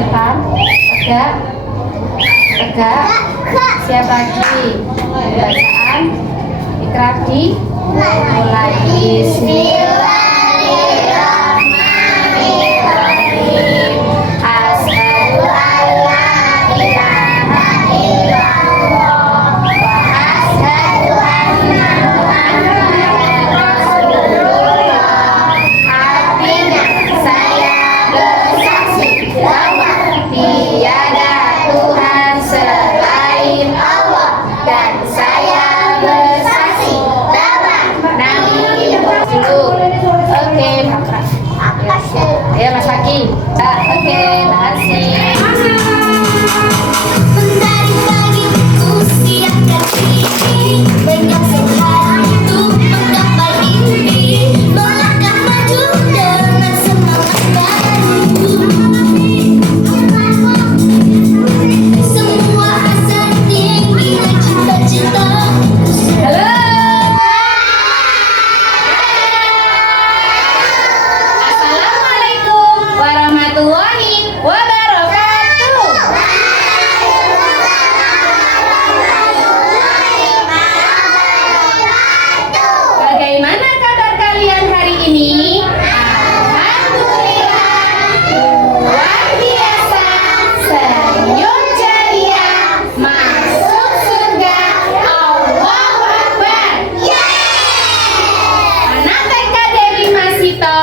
depan. Tegak. Tegak. Siap lagi. Bacaan. Ikrar mulai. Bismillahirrahmanirrahim. Asyhadu an la ilaha illallah wa asyhadu anna Muhammadan Rasulullah. Artinya saya bersaksi bahwa tiada Tuhan selain Allah, dan saya bersaksi bahwa Nabi Muhammad. Oke, ya Mas Haki. Oke, makasih. Dari pagi usiakan diri dengan semangat untuk menggapai mimpi, melangkah maju dengan semangat baru. Semua asa tinggi dan cita-cita. Halo. Assalamualaikum warahmatullahi wabarakatuh. Bagaimana kabar kalian hari ini? Alhamdulillah, luar biasa, senyum ceria, masuk surga, Allahu Akbar. Anak TK Dewi Masito,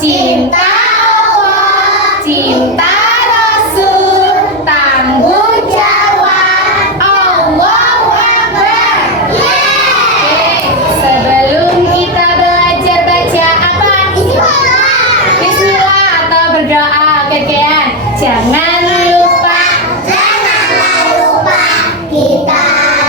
cinta Allah, cinta Rasul, tanggung jawab, Allahu Akbar. Sebelum kita belajar baca apa? Bismillah atau berdoa, kekean. Janganlah lupa Kita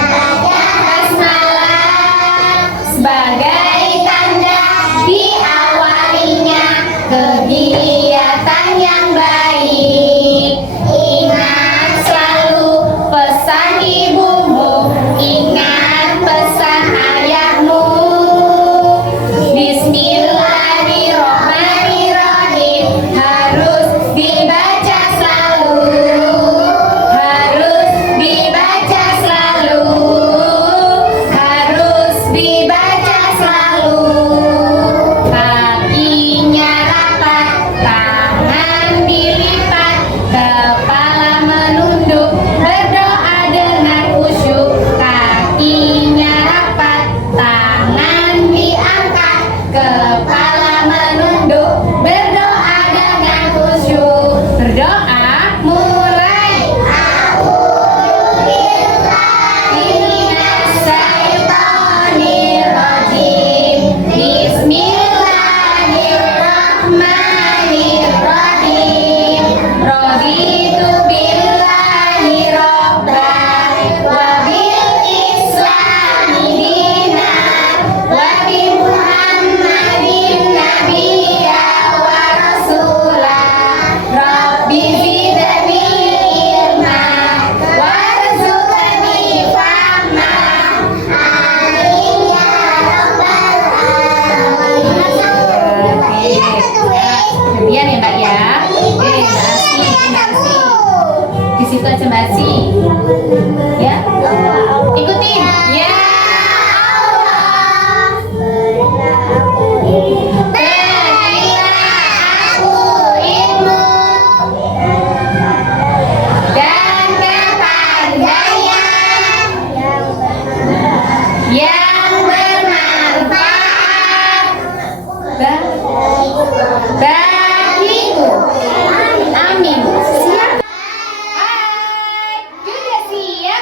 baca basmalah sebagai tanda diawalinya kegiatan yang baik. Ingat selalu pesan ibumu, ingat pesan ayahmu. Bismillahirrahmanirrahim harus dibaca selalu, harus dibaca selalu, harus dibaca selalu. Kakinya rapat, tangan dilipat, kepala menunduk, berdoa dengan khusyuk. Kakinya rapat, tangan diangkat, kepala menunduk, berdoa dengan khusyuk. Berdoa mulai. Minasyaitonirrajim. Bismillahirrahmanirrahim. Raditu billahi robban wa bil islami dinan wa bi Muhammadin nabiyya wa rasulah. Rabbi zidni ilma warzuqni fahma. Amin ya rabbal alamin. Kemudian ya Mbak ya. Mbak di situ aja Mbak Asi. Ya. Ikutin. Ya Allah. Berilah aku ilmu dan kepandaian yang bermanfaat bagiku. Amin. Siap? Hai, sudah siap?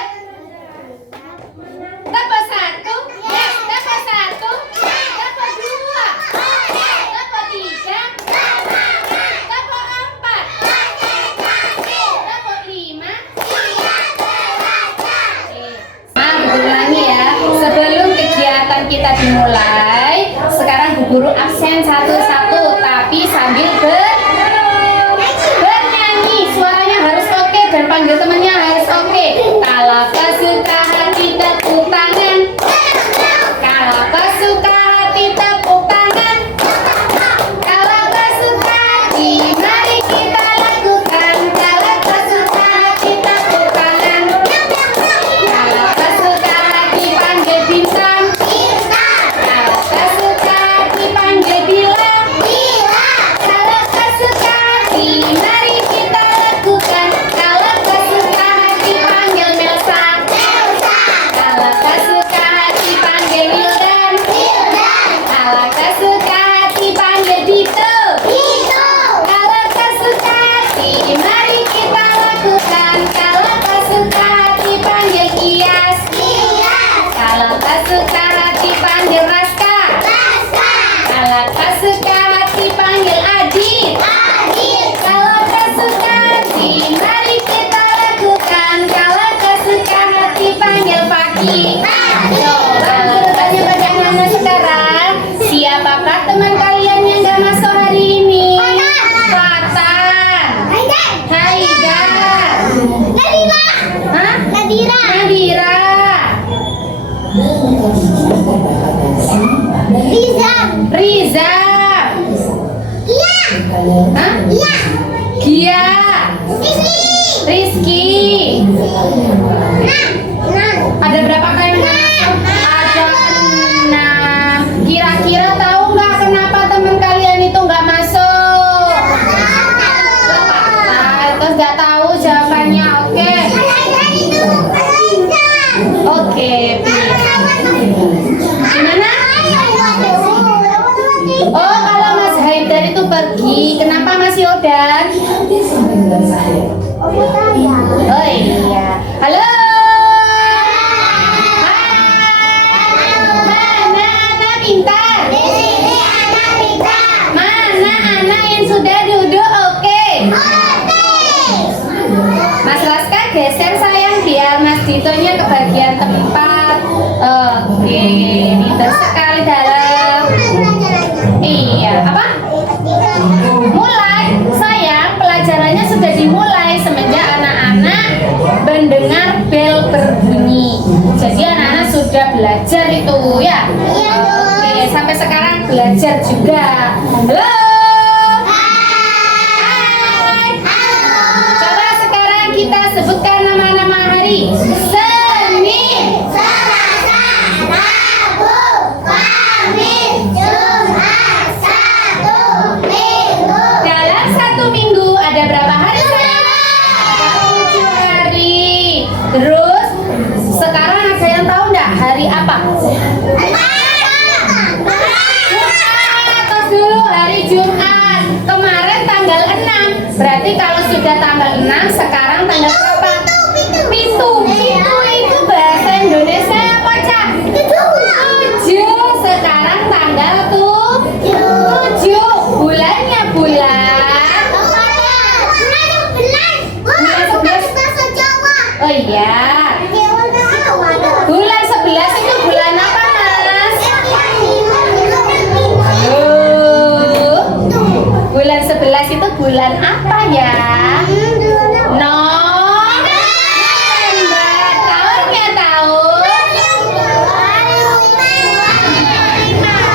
Gia, Rizky. Ada berapa kali yang nggak masuk? Ada 6. Kira-kira tahu nggak kenapa teman kalian itu nggak masuk? Terus nggak tahu jawabannya, oke? Oke, gimana? Oh, kalau Mas Haidar itu pergi, kenapa Mas Yodan? Oh iya, halo. Mana anak pintar? Mana anak yang sudah duduk? Oke. Mas Laska geser sayang biar Mas Ditonya ke bagian tempat. Oke, pintar sekali dalam. Iya, apa? Mulai, sayang, pelajarannya sudah dimulai semenjak anak-anak mendengar bel berbunyi. Jadi anak-anak sudah belajar itu ya. Oke, sampai sekarang belajar juga. Halo. Hai. Coba sekarang kita sebutkan nama-nama hari. Senin, Selasa, Rabu, Kamis, Jumat, Sabtu, Minggu. dalam satu minggu ada berapa hari sayang? 7 hari. Terus sekarang ada yang tahu nggak hari apa? Tos dulu, hari Jumat. Kemarin tanggal 6. Berarti kalau sudah tanggal 6, sekarang tanggal berapa? Pitu. Pitu itu bahasa Indonesia apa, Cak? 7. Sekarang tanggal 7. Bulannya bulan. Oh iya. Bulan 11 itu bulan apa, Mas? Bulan 11 itu bulan apa ya? November. Tahu nggak tahu?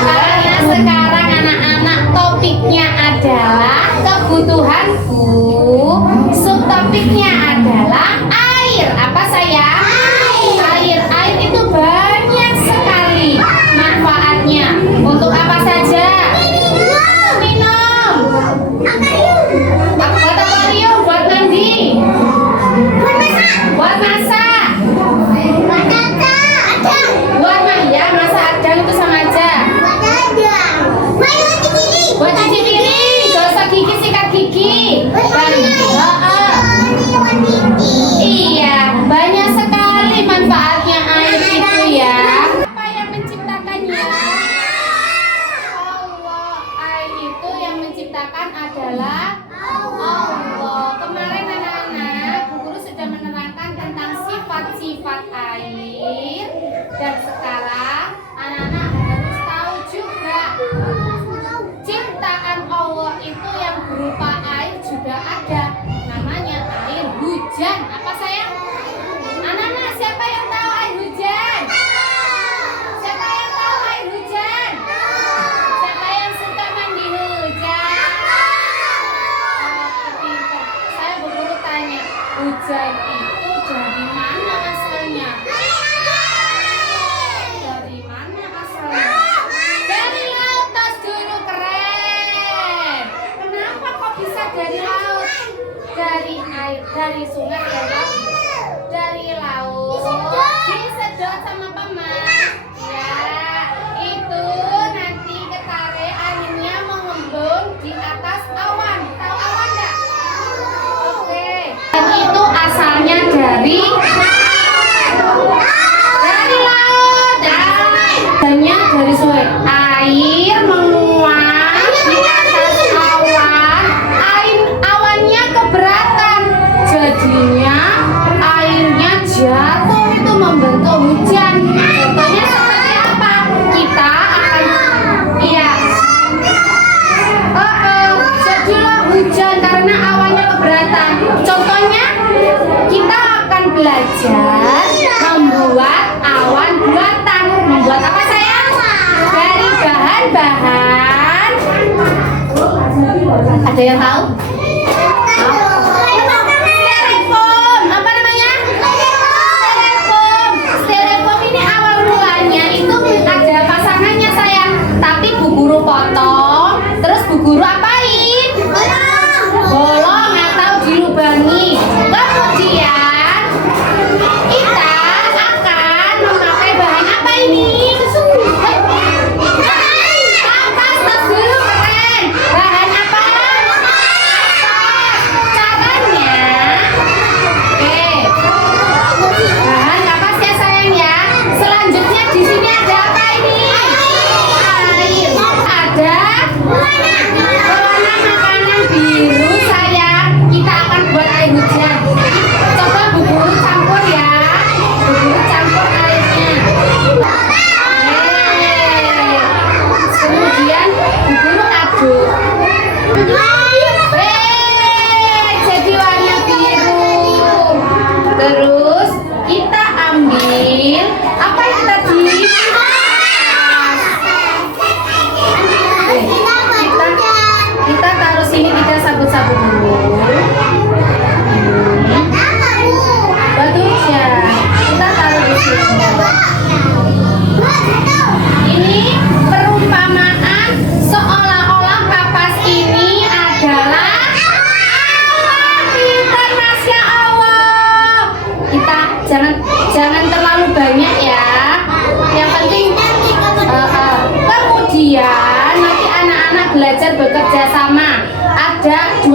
Karena sekarang anak-anak topiknya adalah kebutuhanku. Subtopiknya adalah air. Apa sayang? Air. Air itu banyak sekali manfaatnya. Untuk apa saja? Minum. Buat akuarium, buat mandi, buat masak, ya masak adang itu sama aja. Buat cuci piring, gosok gigi, sikat gigi. Iya, banyak sekali manfaatnya air itu ya. Apa yang menciptakannya? Allah. Air itu yang menciptakan adalah Allah. Kemarin anak-anak, Bu Guru sudah menerangkan tentang sifat-sifat air. Dan sekarang anak-anak harus tahu juga ciptaan Allah itu yang berupa air juga ada. Namanya air hujan. Apa sayang? Anak-anak, siapa yang tahu air hujan? Siapa yang tahu air hujan? Siapa yang suka mandi hujan? Pintar. Saya Bu Guru tanya, hujan itu dari mana asalnya? Dari mana asalnya? Dari laut. Tas dulu, keren. Kenapa kok bisa dari laut? Dari air, dari sungai ya, Pak? Dari laut. Disedot sama paman. Ya, itu nanti ketarik anginnya mengembung di atas awan. Tahu awan nggak? Oke. Dan itu asalnya dari laut. Hanya dari sungai. Air menguap di atas awan. Awannya keberatan. Jadinya airnya jatuh itu membentuk hujan. Contohnya seperti apa? Kita akan jadilah hujan karena awannya keberatan. Contohnya kita akan belajar membuat awan buatan. Membuat apa sayang? Dari bahan-bahan. Ada yang tahu?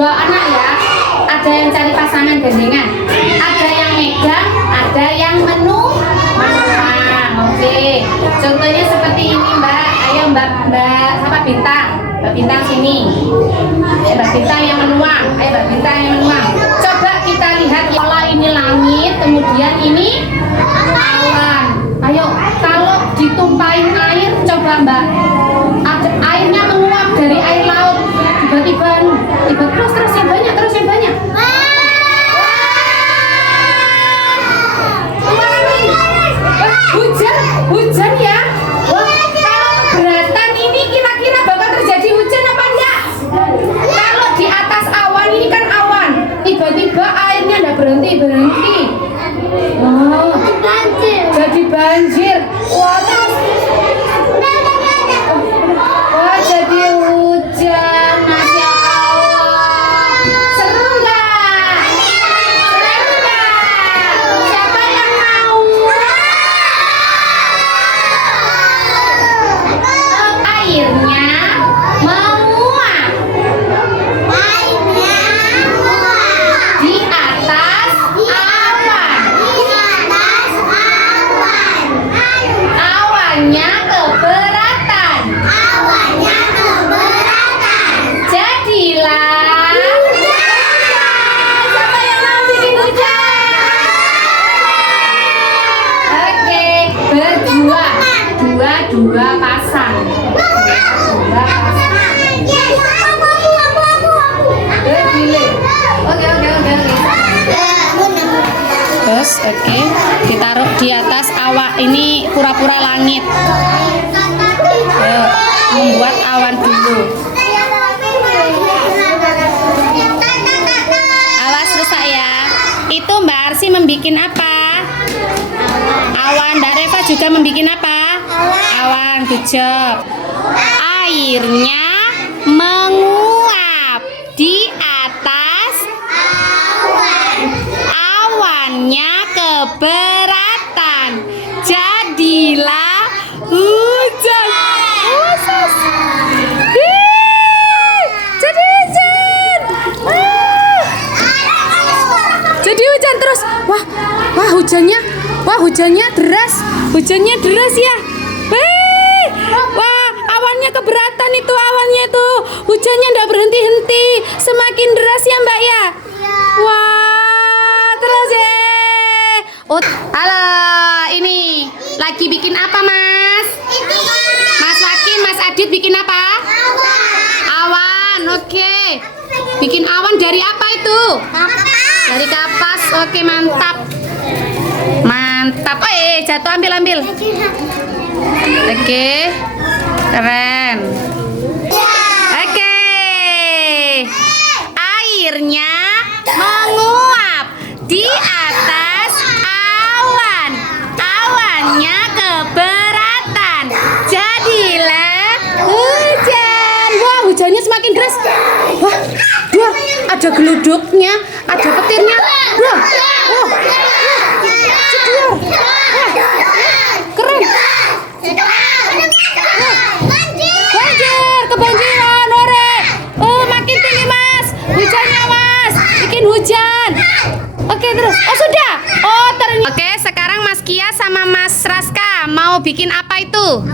dua anak ya. Ada yang cari pasangan gandengan, ada yang megang, ada yang menuang. Oke, contohnya seperti ini Mbak. Ayo Mbak apa Bintang? Mbak Bintang sini. Mbak Bintang yang menuang. Ayo Mbak Bintang yang menuang. Coba kita lihat pola ini langit, kemudian ini awan. Ayo, kalau ditumpahin air, coba Mbak. Airnya menguap dari air laut. Tiba-tiba terus yang banyak, terus yang banyak. Hujan ya. Wah, kalau keberatan ini kira-kira bakal terjadi hujan apa enggak? Kalau di atas awan ini kan awan, tiba-tiba airnya enggak berhenti. Oh, jadi banjir. Wah, terus wah, jadi hujan. Masya Allah. Seru nggak? Siapa yang mau? Airnya menguap di atas awan. Awannya keberatan. Jadilah siapa yang mau bikin hujan? Oke, berdua, dua pasang. Berdilih. Oke. Terus oke, ditaruh di atas awak ini pura-pura langit. Membuat awan dulu. Awas rusak ya. Itu Mbak Arsi membikin apa? Awan. Mbak Reva juga membikin apa? Awan. Good job. Airnya menguap di atas awannya keberatan. Jadilah hujan. Jadi hujan. Jadi hujan terus. Wah hujannya deras. Hujannya deras ya. Wah, awannya keberatan itu awannya itu. Hujannya enggak berhenti-henti. Semakin deras ya, Mbak ya? Wah, terus ya. Oh, halo, ini lagi bikin apa, Mas? Mas Hakim, Mas Adit bikin apa? Awan, oke. Bikin awan dari apa itu? Dari kapas, oke mantap. Mantap, jatuh ambil. Oke, keren. Oke, airnya menguap di atas awan. Awannya keberatan. Jadilah hujan. Wah, hujannya semakin deras. Wah, ada geluduknya, ada petirnya. Wah, keren. Kebanjiran, ore. Oh, makin tinggi Mas. Hujannya Mas, bikin hujan. Oke terus. Oh sudah. Oh ternyata. Oke, sekarang Mas Kia sama Mas Raska mau bikin apa itu?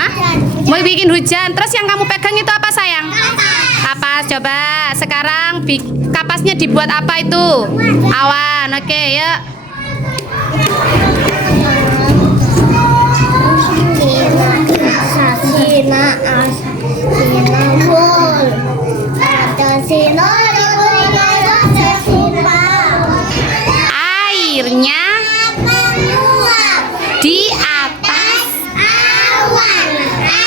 Hah? Mau bikin hujan. Terus yang kamu pegang itu apa sayang? Kapas. Coba sekarang kapasnya dibuat apa itu? Awan. Oke, yuk. Airnya di atas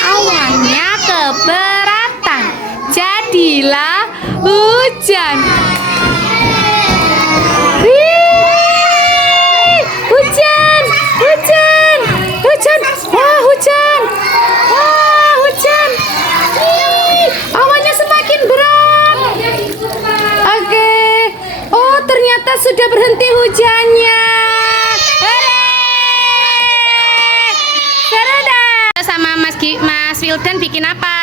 awannya keberatan. Jadilah hujan. Hujan. Wah, hujan. Awannya semakin berat. Oke. Oh, ternyata sudah berhenti hujannya. Seru dah. Sama Mas Wildan bikin apa?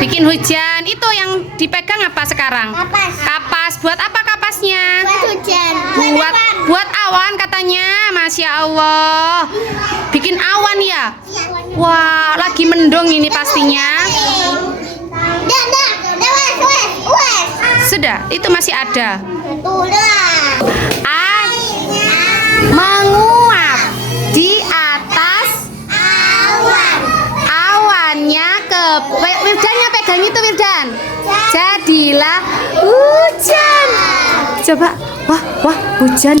Bikin hujan. Itu yang dipegang apa sekarang? Kapas. Buat apa kapasnya? Buat awan katanya. Masya Allah. Bikin awan ya? Wah, lagi mendung ini pastinya. Sudah, itu masih ada. Menguap di atas awannya ke Wirdannya pegang itu Wirdan. Jadilah hujan. Coba. Wah, hujan.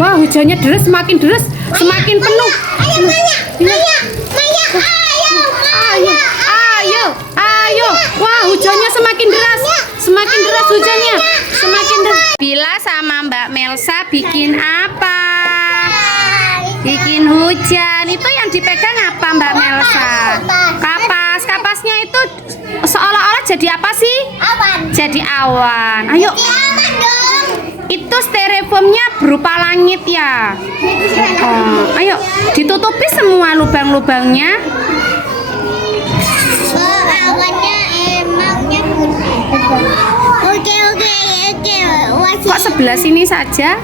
Wah, hujannya deras, semakin deras, semakin penuh. Ayo. Wah, hujannya semakin deras hujannya. Semakin deras. Bila sama Mbak Melsa bikin apa? Bikin hujan. Itu yang dipegang apa Mbak Melsa? Kapasnya itu seolah-olah jadi apa sih? Jadi awan. Ayo. Itu styrofoamnya berupa langit ya. Ayo, ditutupi semua lubang-lubangnya. Kok sebelah sini saja?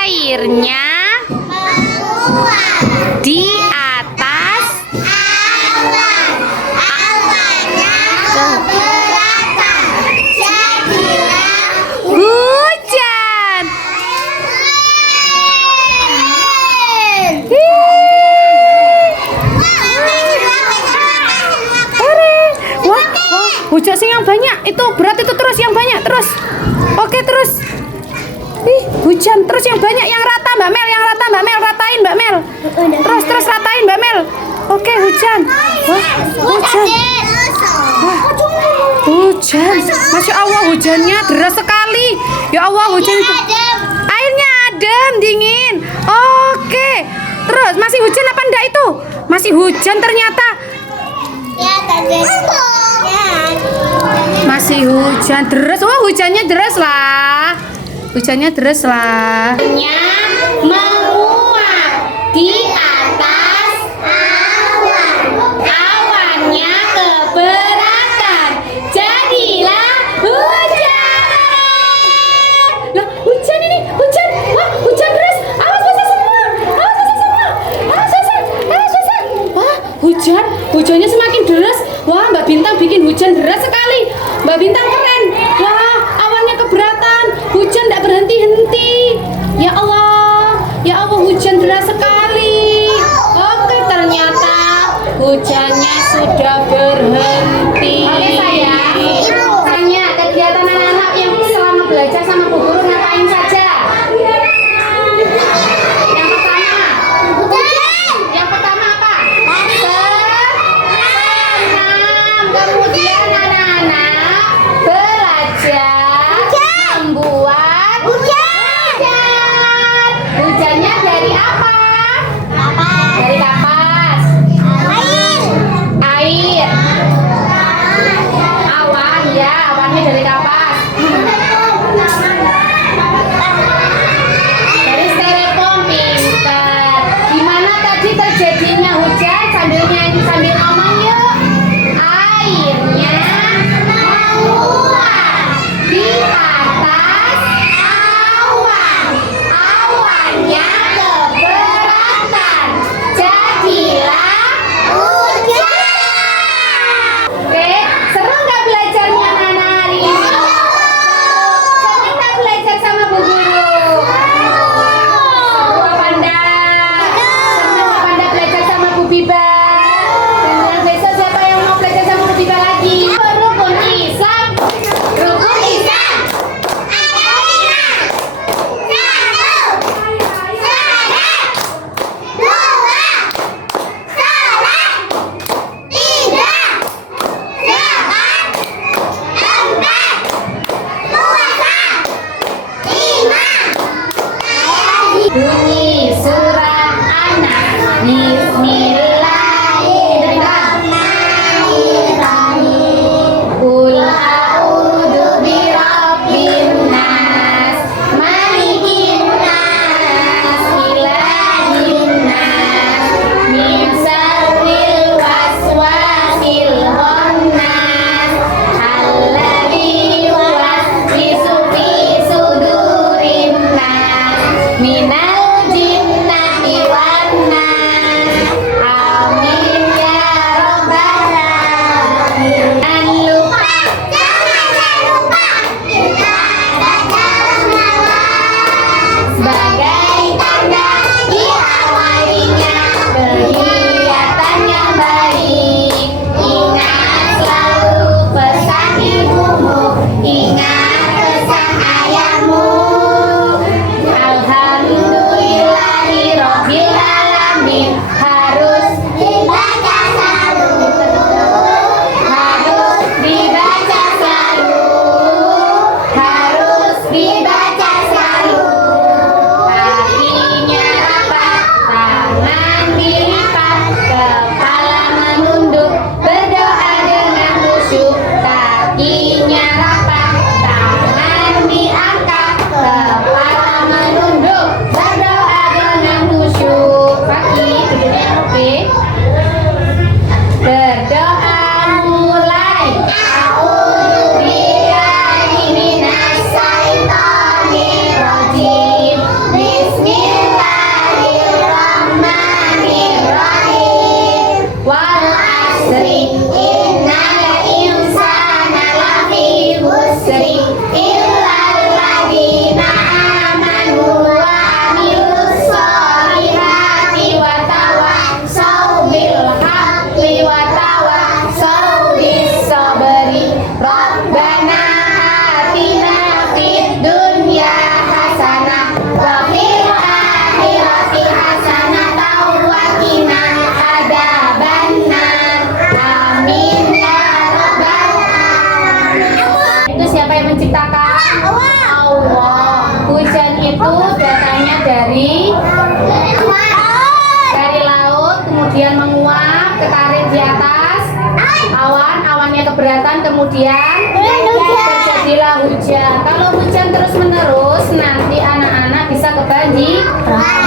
Airnya di atas hujan. Hujan sing yang banyak, itu berat itu terus yang banyak terus. Oke terus. Hujan terus yang banyak yang rata Mbak Mel, ratain Mbak Mel. Terus ratain Mbak Mel. Oke hujan. Wah, hujan. Masya Allah hujannya deras sekali. Ya Allah hujan. Airnya adem, dingin. Oke. Terus masih hujan apa enggak itu? Masih hujan ternyata. Masih hujan deras. Wah, hujannya deras lah. Menguap di atas awannya keberatan. Jadilah hujan. Loh, hujan ini, hujan. Wah, hujan deras. Awas semua. Wah, hujannya semakin deras. Wah, Mbak Bintang bikin hujan deras sekali. Mbak Bintang keren. Wah, awannya keberatan. Hujan tidak berhenti-henti. Ya Allah, hujan deras sekali. Oke, ternyata hujannya sudah berhenti. Oke sayang. Tanya kegiatan anak-anak yang selama belajar sama Bu Guru ngapain saja? Yang pertama apa? Senam. Kemudian anak-anak belajar membuat hujan. Hujannya dari apa? Dari kapas. Air. Awan ya, awannya dari kapas. Dari styrofoam, pintar. Gimana tadi terjadinya hujan? Sambil nyanyi, sambil ngomong yuk. Airnya menguap di atas awan. Awannya keberatan. Jadilah hujan. Oke, seru nggak belajarnya Nana hari ini? Senang nggak belajar sama Bu Guru? Seru apa enggak? Senang apa enggak belajar sama Bu Biba? di atas awan, awannya keberatan, kemudian terjadilah hujan. Kalau hujan terus menerus, nanti anak-anak bisa kebanjiran.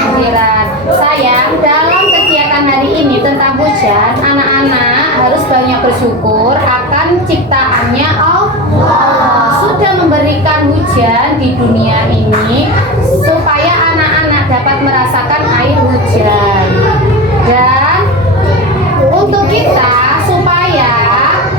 Sayang, dalam kegiatan hari ini tentang hujan, anak-anak harus banyak bersyukur akan ciptaannya Allah. Sudah memberikan hujan di dunia ini supaya anak-anak dapat merasakan air hujan. Dan untuk kita supaya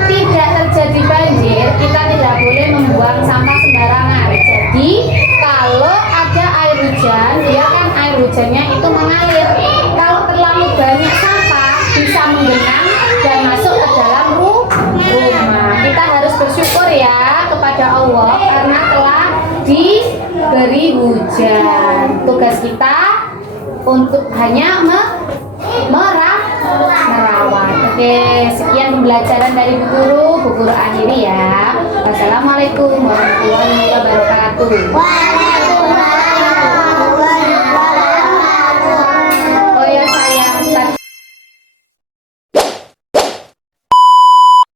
tidak terjadi banjir, kita tidak boleh membuang sampah sembarangan. Jadi kalau ada air hujan, biarkan air hujannya itu mengalir. Kalau terlalu banyak sampah, bisa menggenang dan masuk ke dalam rumah. Kita harus bersyukur ya kepada Allah karena telah diberi hujan. Tugas kita untuk hanya merawat. Oke, sekian pembelajaran dari Bu Guru akhiri ya. Wassalamualaikum warahmatullahi wabarakatuh. Waalaikumsalam.